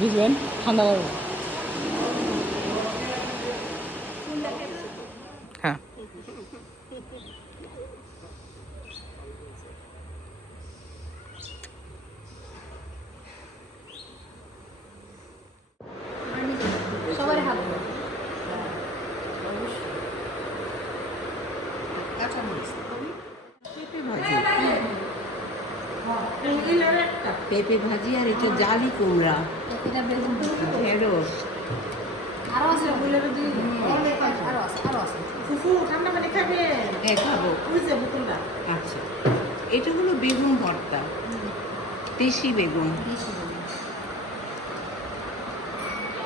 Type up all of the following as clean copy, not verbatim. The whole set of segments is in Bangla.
ভিজবেন, ঠান্ডা লাগবে। হ্যাঁ সবার হাত পেঁপে ভাজি আর এটা জালি কুমড়া এটা বেগুন ঢেঁড়স আরো আছে আরো আছে ফুফু ঠান্ডা পানি খাবে? হ্যাঁ খাবো। ওই যে বোতলটা। আচ্ছা, এটা হলো বেগুন ভর্তা, দেশি বেগুন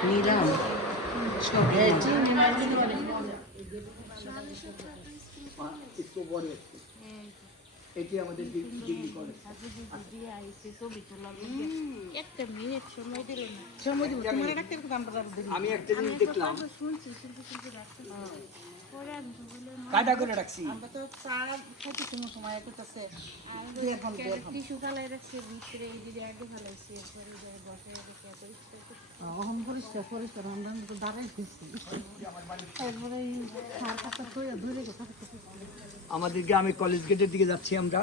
নিলাম সব এটি আমাদের ডিগ্রি কলেজ। আমি একটা জিনিস দেখলাম, কাদা করে রাখছি। আমরা তো চা খাইতে সময় করতেছে টিস্যু ফালাই রাখছে ভিতরে এই যে আগে ফালাইছে এরপরে বসে রেখে এত অহম পরিষ্কার পরিষ্কার আমরা তো দাঁড়াই দিচ্ছি তারপরে সার পাতা ধরে কোথা আমাদের গ্রামে কলেজ গেটের দিকে যাচ্ছি আমরা।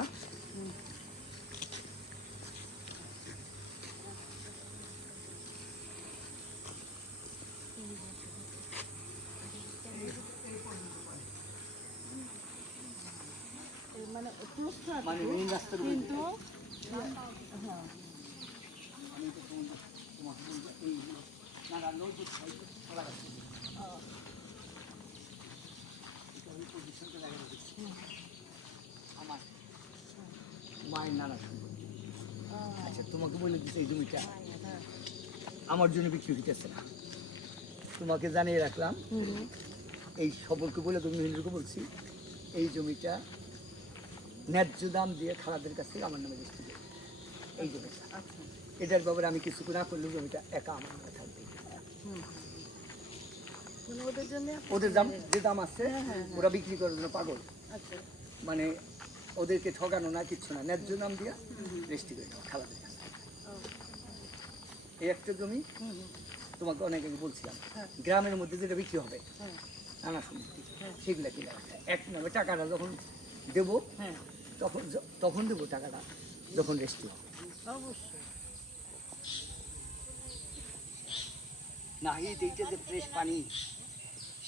মানে মেইন রাস্তার কিন্তু আমার মায়ের নানা সম্পত্তি। আচ্ছা তোমাকে বলে দিচ্ছে এই জমিটা আমার জন্য বিক্রি হইতেছে না, তোমাকে জানিয়ে রাখলাম। এই সকলকে বলে তুমি হিন্দুকে বলছি এই জমিটা ন্যায্য দাম দিয়ে খালাদের কাছ থেকে আমার নামে রেজিস্ট্রি দেবে। এই জমিটা এটার ব্যাপারে আমি কিছু না করলেও জমিটা একা আমার নামে থাকবে। ওদের দাম যে দাম আছে ওরা বিক্রি করার জন্য পাগল। মানে ওদেরকে ঠকানো না কিচ্ছু না, ন্যায্য দাম দিয়ে রেজিস্ট্রি করে দেওয়া খালাদের কাছে। এই একটা জমি তোমাকে অনেক আগে বলছিলাম, গ্রামের মধ্যে যেটা বিক্রি হবে নানা সমিতি সেগুলা কিনে রাখা। এক নামে টাকাটা যখন দেবো তখন দেবো টাকাটা যখন রেজিস্ট্রি হবে। না এইটা যে ফ্রেশ পানি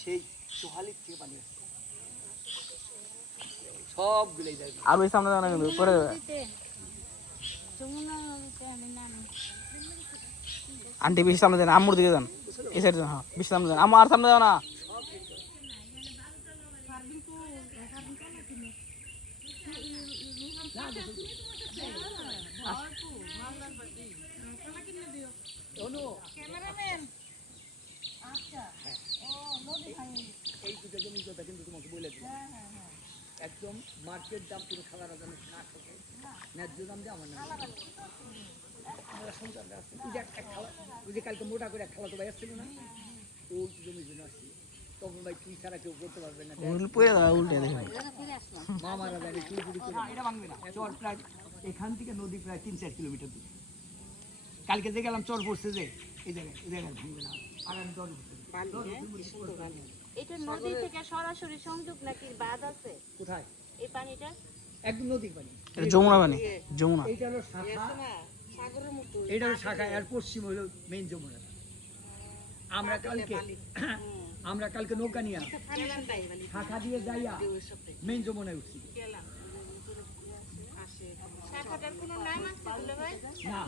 সেই চোহালির থেকে পানি আসছে সবগুলোই যাবে। আর ওই সামনে জানা কিন্তু পরে আন্টি বেশি সামনে যান, আম্মুর দিকে যান, এই সাইডে যান। হ্যাঁ বেশি সামনে যান, আমার সামনে যাও না। এই দুটো জমির কথা কিন্তু তোমাকে বলে দিলাম, একদম মার্কেট দাম পুরো খালারা দামে না থাকে, ন্যায্য দাম দিয়ে আমার নাম সন্তানরা আছে। ওই যে কালকে মোটা করে এক খালা তো ভাই আসছিল না, ও জমির জন্য আসছিল। তখন ভাই তুই ছাড়া কেউ করতে পারবে না, মামারা জানি তুই যদি এটা ভাঙবে না। চর প্রায় এখান থেকে নদী প্রায় 3-4 কিলোমিটার দূর। কালকে যে গেলাম চর পড়ছে যে এই জায়গায় ভাঙবে না। আর আমি এটা নদী থেকে সরাসরি সংযোগ নাকি বাঁধ আছে কোথায় এই পানিটা? একদম নদীর পানি, এটা যমুনা পানি, যমুনা। এইটা হলো শাখা, এটা হলো শাখা, আর পশ্চিম হলো মেইন যমুনা। আমরা কালকে নৌকা নিয়ে শাখা দিয়ে যাইয়া মেইন যমুনায় উঠছি। শাখাটার কোনো নাম আছে বলে ভাই? না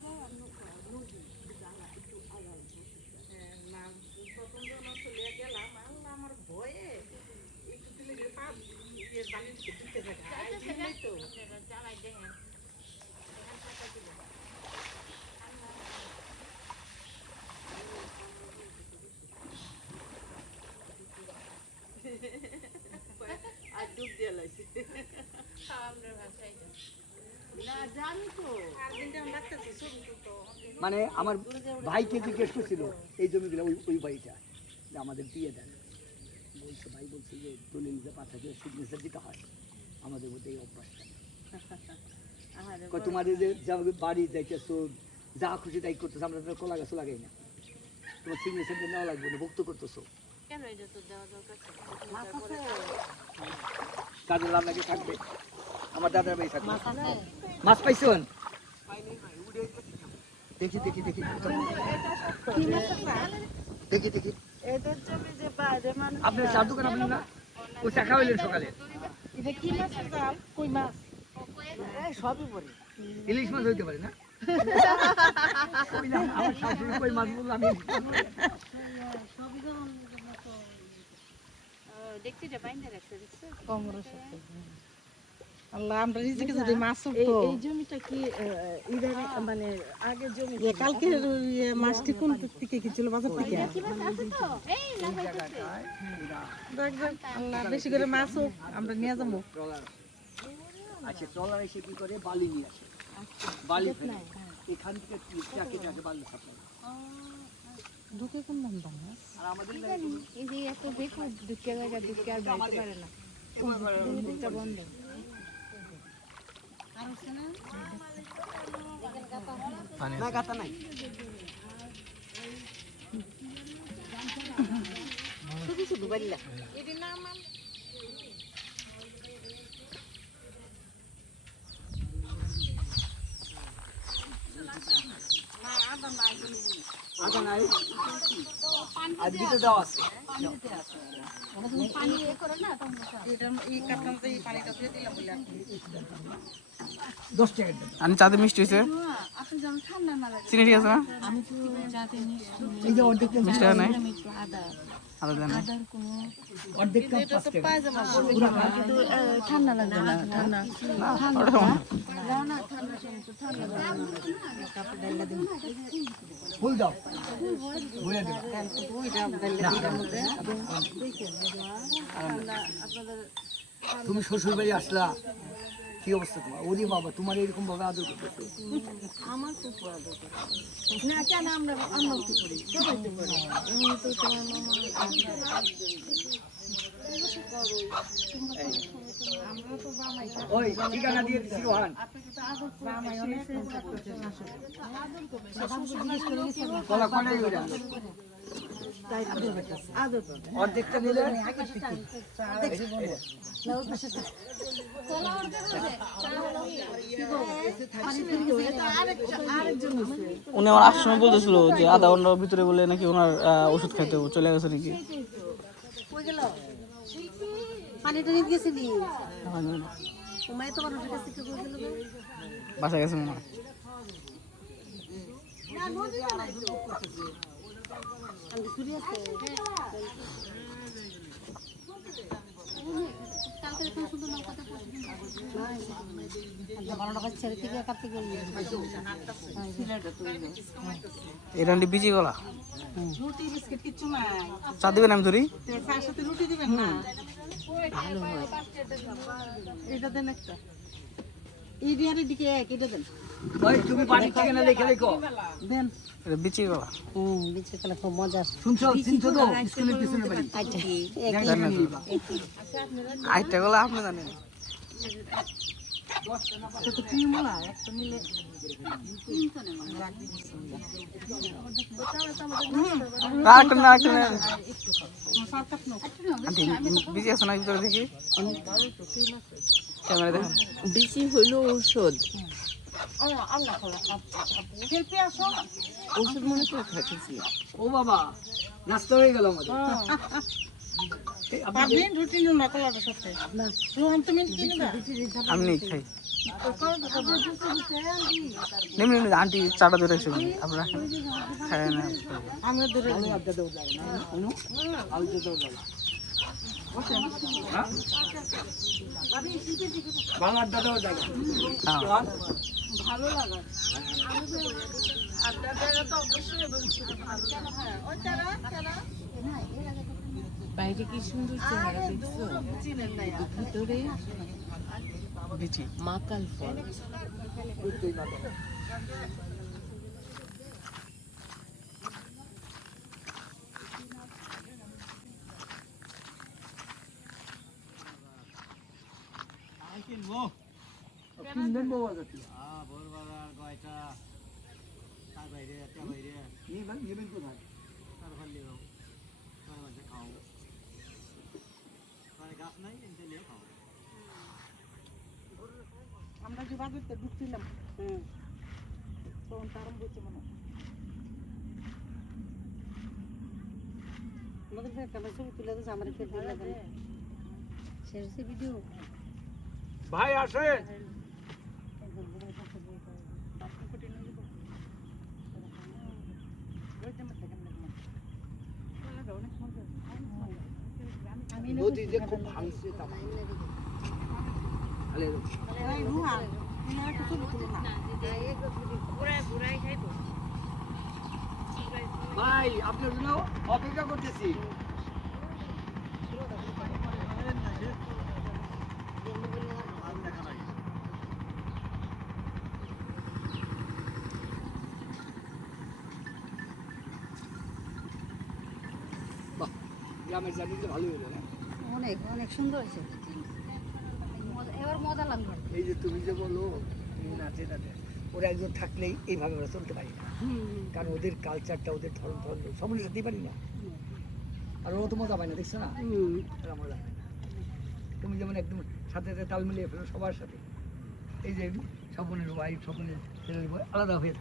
মানে আমার ভাইকে জিজ্ঞেস করছিল এই জমিগুলো ওই বাড়িটা যে আমাদের দিয়ে দেন। বলছে ভাই বলছে যে দলিল যে পাঠাতে সিগনেচার দিতে হয়, আমাদের মধ্যে এই অভ্যাসটা। তোমাদের যে বাড়ি যাইতেছো যা খুশি তাই করতেছো, আমরা তো কলা গাছও লাগাই না। তোমার সিগনেচার নেওয়া লাগবে না, ভুক্ত করতেছো। কেন এটা তো দেওয়া দরকার ছিল? কাজে রান্নাকে থাকবে, আমার দাদার বাড়ি থাকবে। মাছ পাইছেন? দেখি দেখি দেখি দেখি দেখি। আপনার চার দোকান আপনি না ওই চা খাওয়াইলেন সকালে? এটা কি মাছের জাল? কই মাছ? সবই পড়ে। ইলিশ মাছ হইতে পারে না? আমার শাশুড়ি কই মাছ বললো আমি সবই যেমন দেখছি যে বাইন্দা রাখছে, দেখছো? কমরের সাথে। আল্লাহ, আমরা রিজিকে যদি মাছ উঠতো। এই জমিটা কি মানে আগে জমি কালকে মাছটি কোন থেকে কি ছিল বাজার থেকে? কি মাছ আছে তো? এই লাগাইতেছে। দেখ দেখ, আল্লাহ বেশি করে মাছ হোক, আমরা নিয়ে যাবো। ট্রলার। আচ্ছা, ট্রলার এসে কি করে? বালি নিয়ে আসে, বালি ফেলে এখান থেকে চাকে চাকে বালি সাপ্লাই। ঢুকে কোন দাম দাম? আর আমাদের এই যে এত দেখো দুঃখের জায়গা দুঃখে আর বাড়িতে পারে না। দুধটা বন্ধ। না গাতা নাই। শুধু শুধু বাড়িলা। আদা নাই, আর ভিতরে দেওয়া আছে। পানি এ করে না তখন এটা এই কাটলাম তো এই পানিটা দিয়ে দিলাম বলে 10 টাকা দেন। আমি চাতে মিষ্টি হয়েছে, আপনি যখন ঠান্ডা না লাগে চিনি ঠিক আছে না? আমি তো যাতে মিষ্টি এই যে অর্ধেকটা মিষ্টি হয় নাই? আমি একটু আদা আদা দেন না? আদার কোনো অর্ধেকটা 5 টাকা। কিন্তু ঠান্ডা লাগবে না ঠান্ডা না, ওটা সমস্যা না। না না ঠান্ডা সমস্যা ঠান্ডা লাগবে না ফুল দাও, ভরে দেব। তুমি শ্বশুর বাড়ি আসলা, কি অবস্থা তোমার? ওরে বাবা, তোমার এরকম ভাবে আদর করতেছে। আমার খুব আদর করে না কেন আমরা কি করি সবাই তো করি আমি তো তোমার মামা ওই ঠিকানা দিয়ে দিছি রোহান। কলা কলাই ওইটা। অর্ধেকটা নিলে উনি আমার আসার সময় বলতেছিল যে আধা ঘন্টার ভিতরে বলে নাকি ওনার ওষুধ খাইতে হবে, চলে গেছে নাকি। পানিটা নিতে গেছিলি তোমায় তো মানুষের কাছে কেউ বলছিল বাসা গেছে মনে হয়। এটা বিচি গলা রুটি বিস্কিট কিচ্ছু নাই, চা দিবেন আমি ধরি। তার সাথে রুটি দিবেন না? এটা দেন একটা, এই বিহারের দিকে এক, এটা দেন ওই তুমি পানি ঠিকানা লিখে রেখো। দেন। এটা বিচি গলা। বিচে খেলে খুব মজা। শুনছো শুনছো তো? স্কুলের পিছনে বাড়ি। আইটা গলা আপনি জানেন। তো কি মোলা একটা নিলে আরেকটা না, আরেকটা না। আন্টি বিচি আছে না ভিতরে দেখি, ক্যামেরা দেখেন। বেশি হইল ঔষধ, শিল্পী আসো। ঔষধ মনে করে খাইতেছি। ও বাবা, নাস্তা হয়ে গেল আমাদের। পারবেন রুটি নিও না কলার সাথে না, রোহান তুমি কি নিবা? আমি নেই খাই নেমনি আন্টি চাটা ধরে এসে আপনারা খাই না। আমরা ধরে আড্ডা দেওয়া যাবে না, শুনো? আড্ডা দেওয়া যাবে। হ্যাঁ? বাংলা আড্ডা দেওয়া যাবে। হ্যাঁ। ভালো লাগা বাইরে কি সুন্দর চেহারা দেখছো, ভিতরে বিচি মাকাল ফল। কিনবেন বাবা যাচ্ছে। নেবেন কোথায়? আমরা যে বাজারতে ঢুকছিলাম তখন আরম্ভ হচ্ছে মনে হয় আমাদের একটা ছবি তুলে দিয়েছে আমার খেতে লাগে শেষ ভিডিও ভাই আসেন নদী যে খুব ভাঙছে তা ভাই আপনার জন্য অপেক্ষা করতেছি বাহ গ্রামের জার্নিটা ভালোই হলো না অনেক অনেক সুন্দর হয়েছে এবার মজা লাগবে এই যে তুমি যে বলো নাচে নাচে ওরা একজন থাকলেই এইভাবে ওরা চলতে পারি না কারণ ওদের কালচারটা ওদের ধরন ধরন সবার সাথেই পারি না আর ওরা তো মজা পায় না দেখছো না ওরা মজা পায় না তুমি যেমন একদম সাথে সাথে তাল মিলিয়ে ফেলো সবার সাথে এই যে স্বপনের ওয়াইফ স্বপনের ছেলের বই আলাদা হয়ে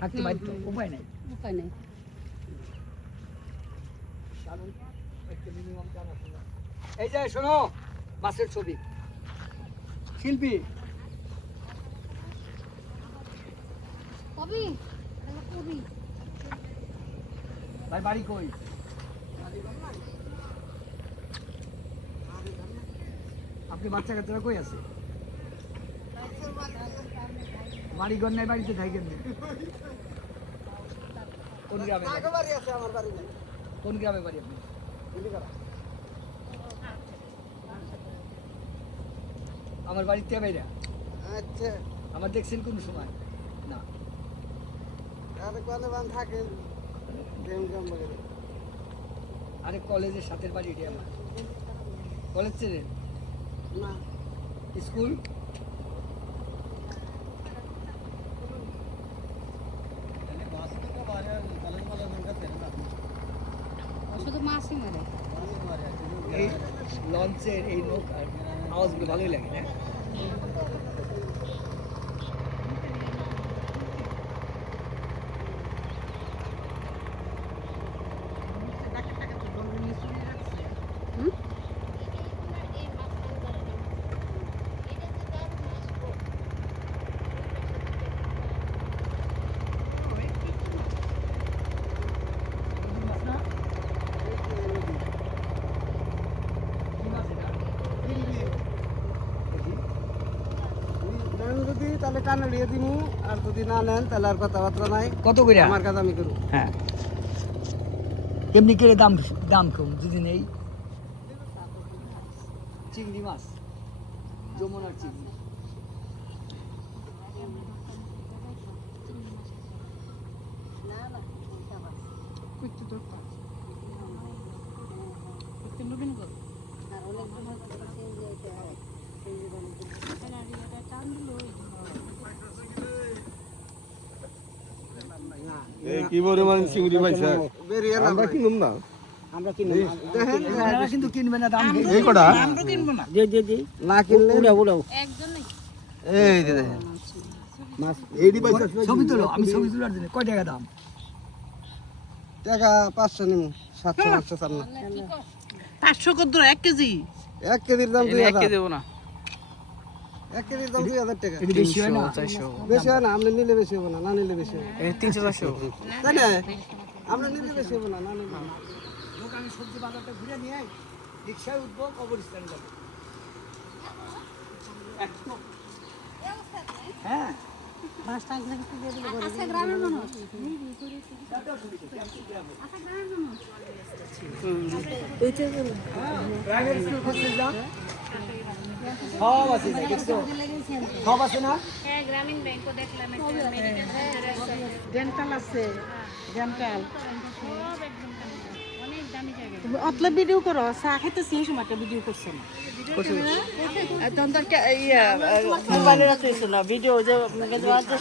থাকতে বাধ্য উপায় নাই উপায় নেই কারণ একটা মিনিমাম জানাশোনা এই যে শোনো মাছের ছবি শিল্পী কবি কবি ভাই বাড়ি কই আপনি বাচ্চা কাচ্চারা কই আছে বাড়ি ঘর নাই বাড়িতে থাকেন কোন গ্রামে বাড়ি আছে আমার বাড়ি কোন গ্রামে বাড়ি আপনি আমার বাড়িতে বাইরা আচ্ছা আমার দেখছেন কোন সময় না আরে কোনে বান থাকেন গেম গেম বলে আরে কলেজের সাথের বাড়ি এটি আমার কলেজ ছেড়ে না স্কুল শুধু মাছই মারে এই লঞ্চের এই নৌকার আওয়াজগুলো ভালোই লাগে না যদি তাহলে টানে দিয়ে দিমু আর যদি না নেন তাহলে আর কথাবার্তা নাই কত করে আমার কাজ আমি করব হ্যাঁ কেমনি করে দাম দাম কম যদি নেই চিংড়ি মাছ যমুনার চিংড়ি কি পরিমাণ চিংড়ি পাইছে বেরিয়ে আমরা কিনুম না আমরা কিনুম দেখেন আপনারা কিন্তু কিনবেন না দাম দিয়ে। এই কটা আমরা কিনবো না না কিনলে একজন নাকি এই যে দেখেন মাছ এইডি পাইছে ছবি তোলো আমি ছবি তোলার জন্য কয় টাকা দাম টাকা 500 নিমু 700 500 চান না 500 কত 1 কেজি 1 কেজির দাম 2000 দেবো না 1 কেজির দাম 2000 টাকা এটা বেশি হয় না বেশি হয় না আপনি নিলে বেশি হবে না না নিলে বেশি হবে 300-400 তাই না আমরা নিলে বেশি হবে না না নিলে না। দোকানে সবজি বাজারটা ঘুরে নিয়ে রিক্সায় উঠবো কবরস্থানে যাবো হ্যাঁ আচ্ছা গ্রামের মানুষ প্রাইভেট স্কুল খুঁজছিলাম সব আছে দেখছো সব আছে না হ্যাঁ গ্রামীণ ব্যাংকও দেখলাম একটা মেডিকেল সেন্টার আছে ডেন্টাল আছে ডেন্টাল সব একদম অনেক দামি জায়গা তুমি অতলা ভিডিও করো চা খাইতেছি এই সময় একটা ভিডিও করছো না তখন তো মোবাইলে রাখতেছিল না ভিডিও যে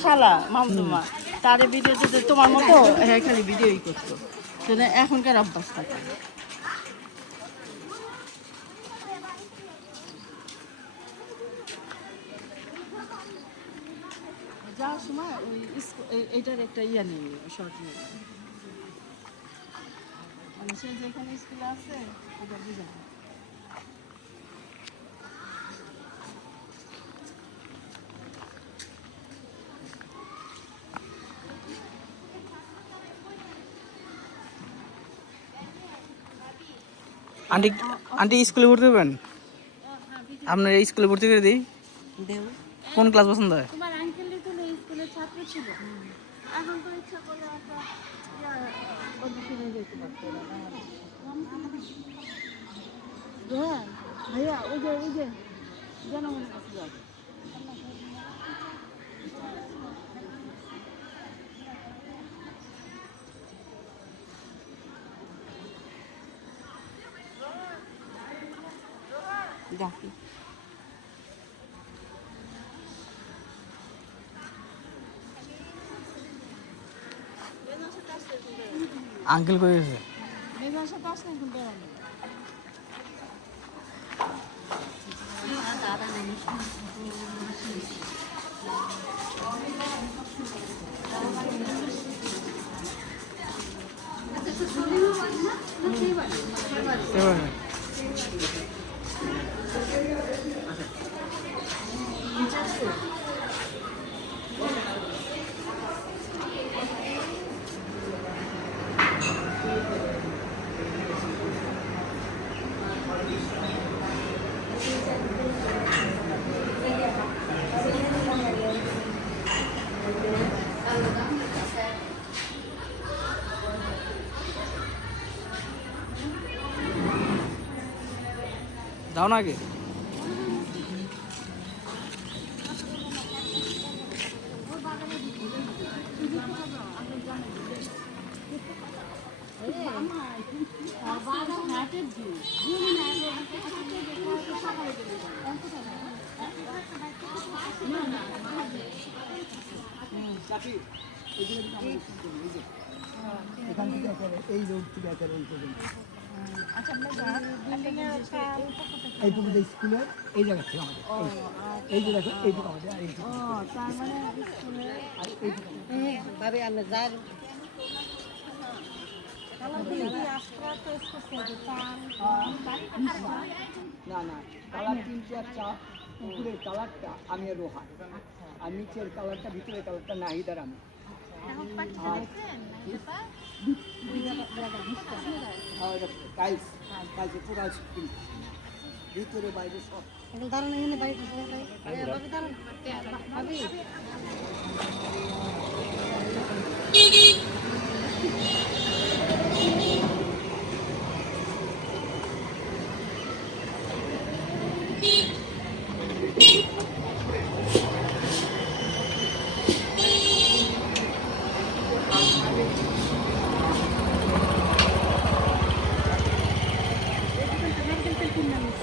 শালা মামদুমা তার ভিডিও যে তোমার মতো হ্যাঁ খালি ভিডিওই করতো এখনকার অভ্যাস থাকে যাওয়ার সময় ওই এইটার একটা ইয়া নিয়ে শর্ট নিয়ে মানে সে যেখানে স্কুলে আছে ওটা বুঝা আন্টি আন্টি স্কুলে ভর্তি হবেন? আপনার এই স্কুলে ভর্তি করে দিই। দেও কোন ক্লাস পছন্দ হয়? তোমার আঙ্কেলই তো এই স্কুলের ছাত্র ছিল, এখন তো ইচ্ছা করলে একটা অডিশনে যেতে পারতো না। রোহান ভাইয়া ওই যে জনগণের কাছে যাবে। ডাকি আঙ্কেল করে গেছে। মেঘার সাথে আসলে এখন বেড়ানো এবার যাও না আগে। এখান থেকে একেবারে এই রোড থেকে একেবারে এই পর্যন্ত এইটুকু যে স্কুলের এই জায়গা থেকে আমাদের এই যে দেখো এইটুকু আমাদের আর এইটুকু তার মানে স্কুলে আর এইটুকু ভাবি আমরা যাই না না কালার 3-4টা উপরের কালারটা আমি আর রোহান আর নিচের কালারটা ভিতরের কালারটা নাহিদ আর আমি টাইলস টাইলসে পুরো ভিতরে বাইরে সব দাঁড়ানো এখানে বাড়ি ভাবি দাঁড়ান ভাবি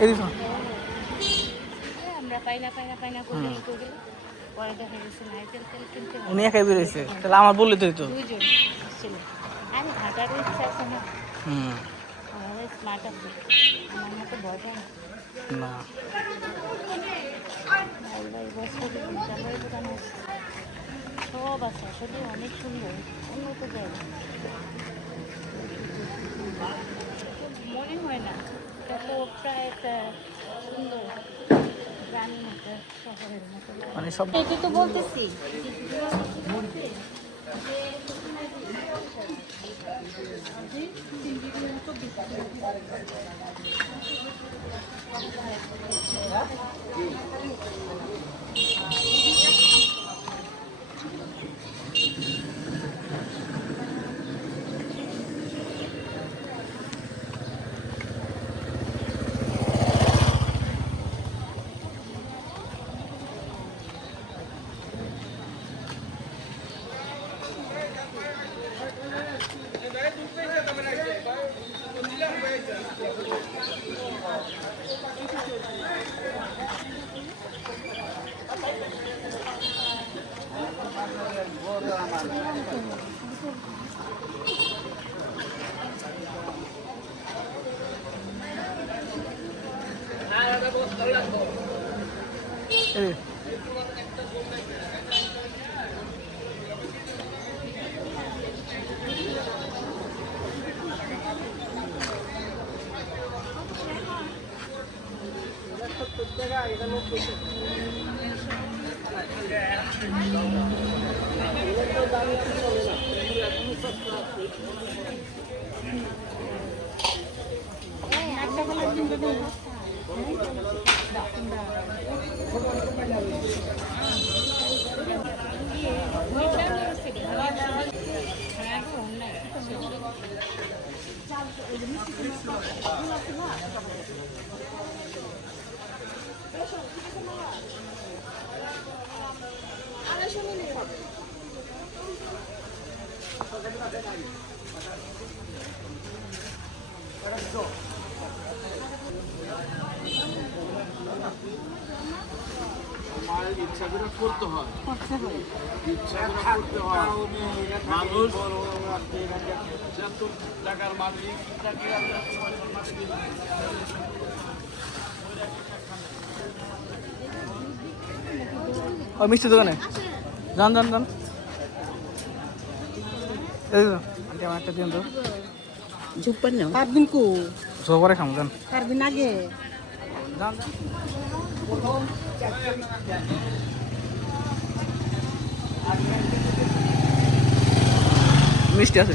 এদিকে শোনো। আমরা পাইনা করে করে পরে দেখা গেছে নাইটেল তেল কিনতে উনি একাই বেরোয়েছে, তাহলে আমার বললে তো হইতো। দুইজন ছিল। আমি হাঁটারও ইচ্ছা আছে না, হুম আমার স্মার্ট আছে, আমার মতো ভয় পায় না। না আল্লাহ বছর জামাই দোকান আছে, সব আছে, আসলে অনেক সুন্দর, উন্নত জায়গা। মনে হয় না কত প্রায় একটা সুন্দর গ্রামীণ একটা শহরের মতো। মানে সব এটা তো বলতেছি এদিকে। ওই মিষ্টি দোকানে যান যান যান এই তো, আন্টি আমার একটা দিন তো ঝুপন না পারবিন কো সবারে খাম যান পারবিন আগে যান যান মিষ্টি আছে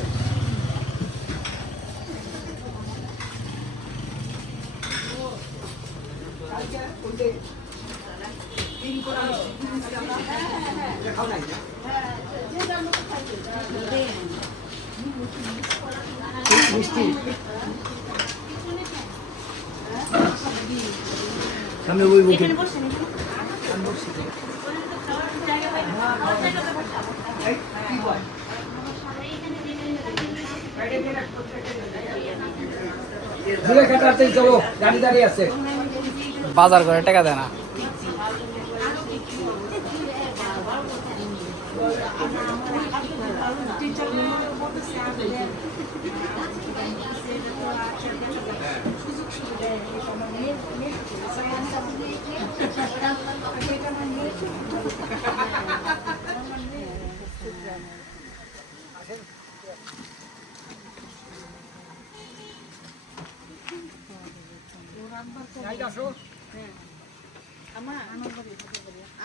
আমি ওই বুকে দূরে কাটাতে চলো গাড়ি দাঁড়িয়ে আছে বাজার করে টাকা দেয় না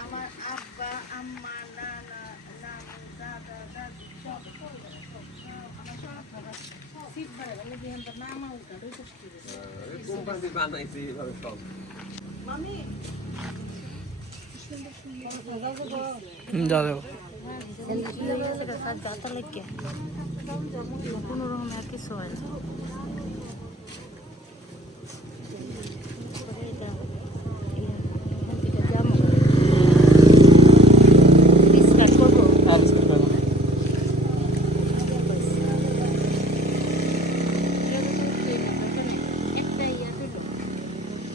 আমার আব্বা আম্মা নানা নানু দাদা দাদি সব আমার সব সিট বাড়ে গেলে দিয়ে নামা উঠা দুই কষ্ট কোম্পানি বানাইছে এভাবে সব মামি যা যাবো কোনো রকম আর কিছু হয় না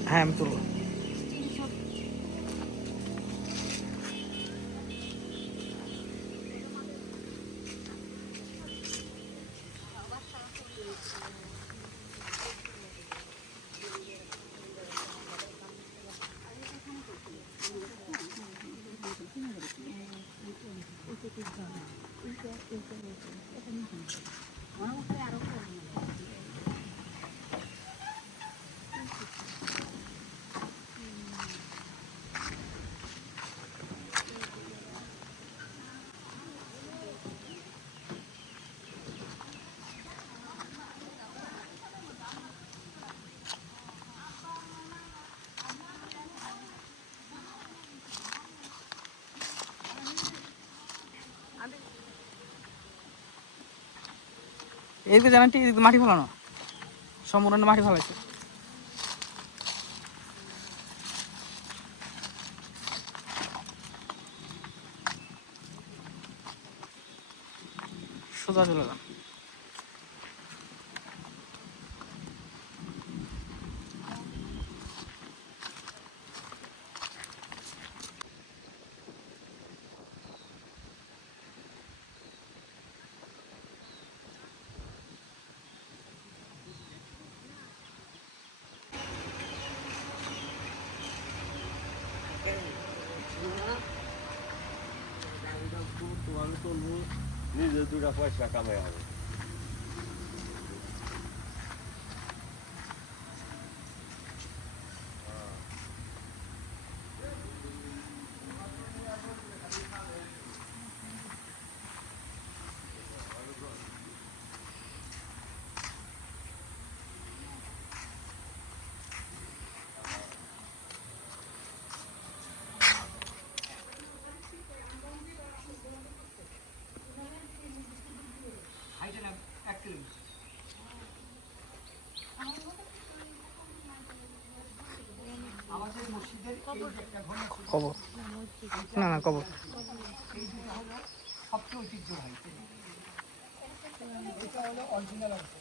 হ্যাঁ আমি তুলবো এইদিকে জানেন ঠিক এদিকে মাটি ফেলানো সম্পূর্ণ মাটি ফেলাইছে সোজা চলে যান নিজে দুটা পয়সা কামাই হবে মসজিদের এই যে একটা ঘর আছে, কবর না না কবর এই দুটো হলো সবচেয়ে ঐতিহ্যবাহী। এটা হলো অরিজিনাল অংশ।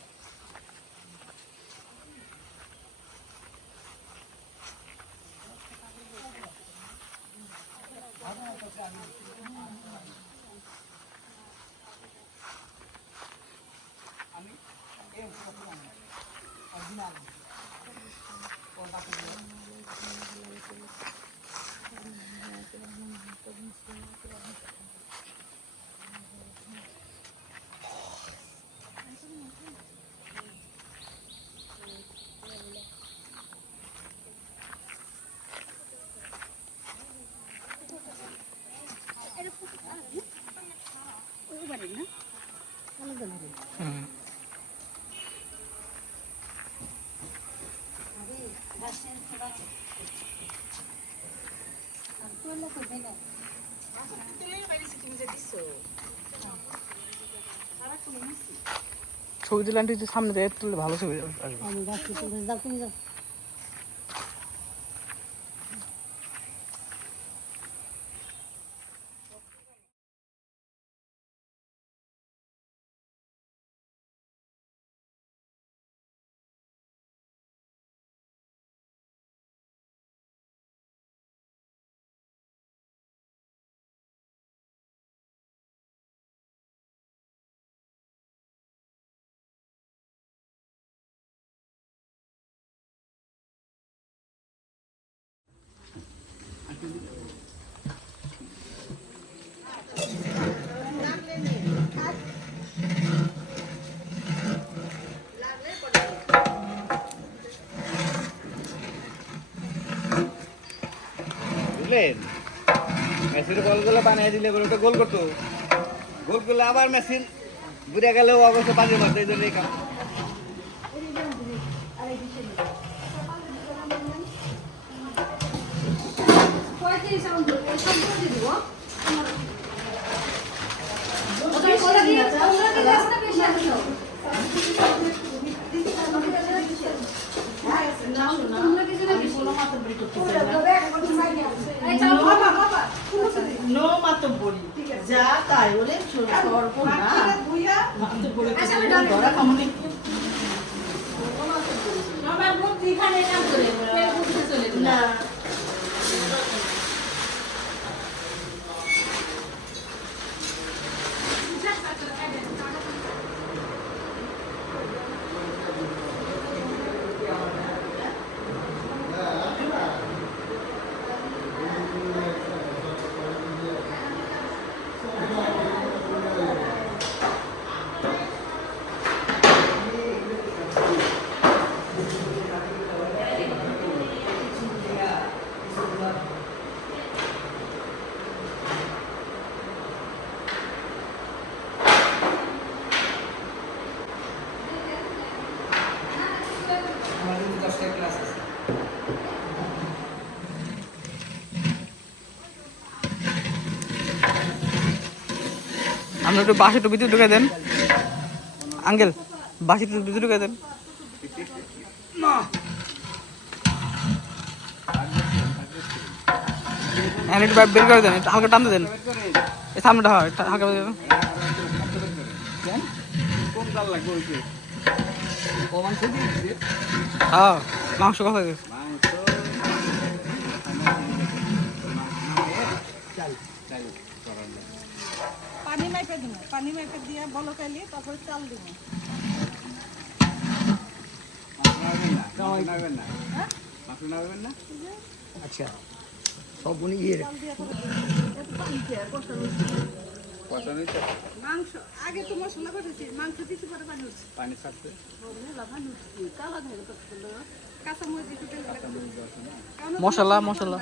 আমি এই অংশটা অরিজিনাল ছবি তুলে আনতে সামনে থেকে তুললে ভালো ছবি আসবে। বুঝলেন, মেশিনের বলগুলো বানিয়ে দিলে ওটা গোল করতো, গোল করলে আবার মেশিন ঘুরে গেলেও অবশ্য বাজে মারতো, এই জন্য এই কাম। নো মাতব্বরি যা তাই বলে ধরা কেমন না আমাদের 10টা ক্লাস আছে। আমরা একটু বাসে একটু ভিতরে ঢুকে দেন আঙ্কেল, বাসে একটু ভিতরে ঢুকে দেন। হ্যাঁ একটু বের করে দেন, একটু হালকা টানতে দেন, এই সামনেটা হয় হালকা কোন চাল লাগবে ওইকে? মাংস দিয়েছে, হ্যাঁ মাংস কথা দিয়েছে। মাংস চাল চাল করার নেই। পানি মাইপে দিব, পানি মাইপে দিয়ে বলো কালি, তারপরে চাল দিব। মাংস নাড়বেন না, মাংস নাড়বেন না। আচ্ছা সব উনি ইয়ে কষা নিতে মাংস আগে তো মশলা করেছি, মাংস দিছি পরে পানি উঠছে। পানি ছাড়ছে, কাঁচা মরিচ একটু তেল দিয়ে মশলা মশলা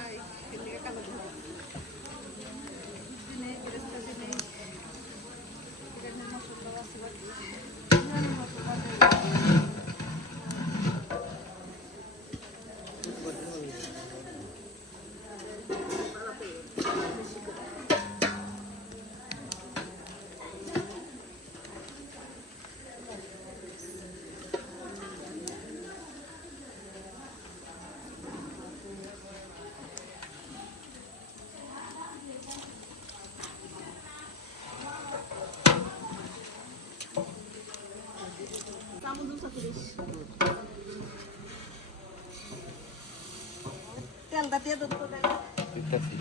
দেখতাছি।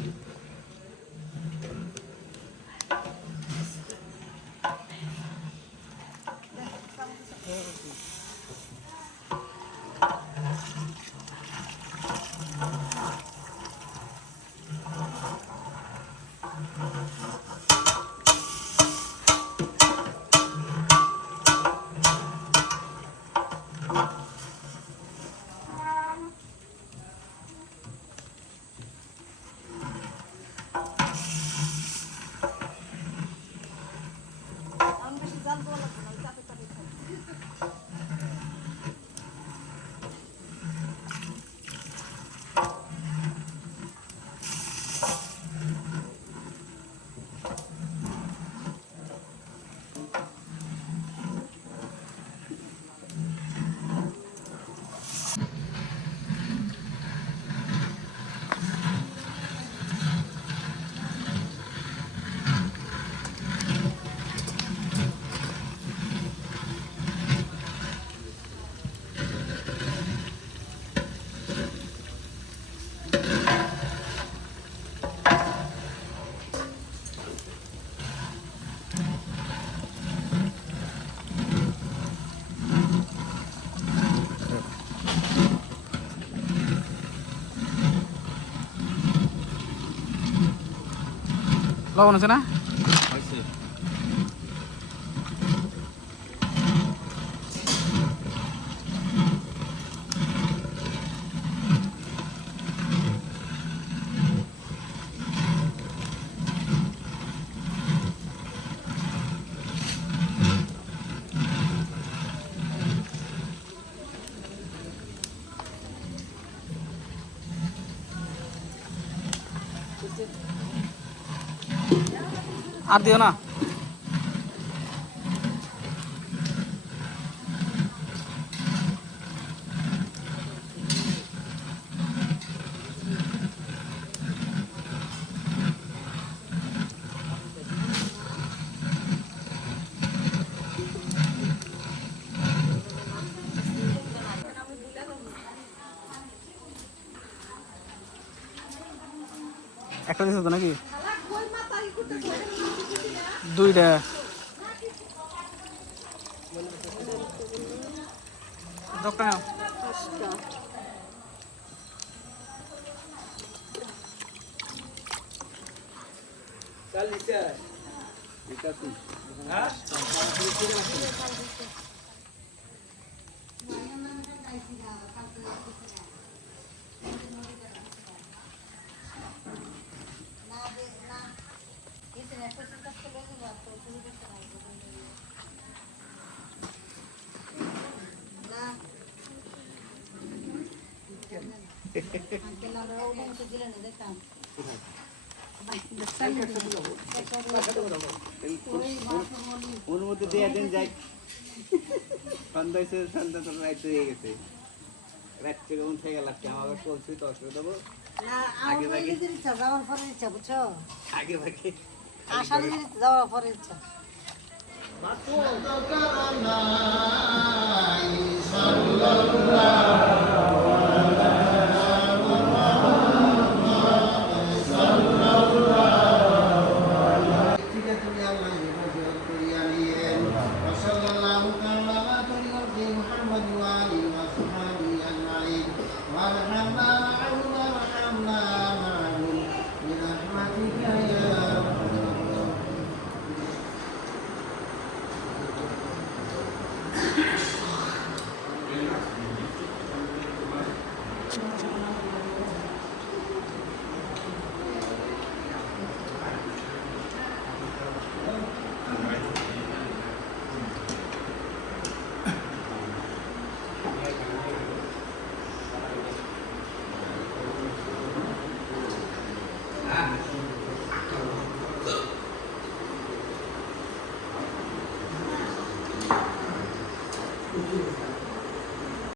লবণ আছে না? হয়েছে। আর দিও না। একটা দিছো তো নাকি? দুইটা। ডক্টর নাও। দেখতাছি। অনুমতি দিয়ে দেন যাই। সন্ধ্যা হয়েছে, সন্ধ্যা তো রাত হয়ে গেছে। রাত থেকে উঠে গেলাম, আমাকে চলছি তো অসুবিধা হবো। আগে ভাগে যাওয়ার পরে ইচ্ছা বুঝছো, আগে ভাগে আসার যাওয়ার পরে ইচ্ছা। সাল্লাল্লাহু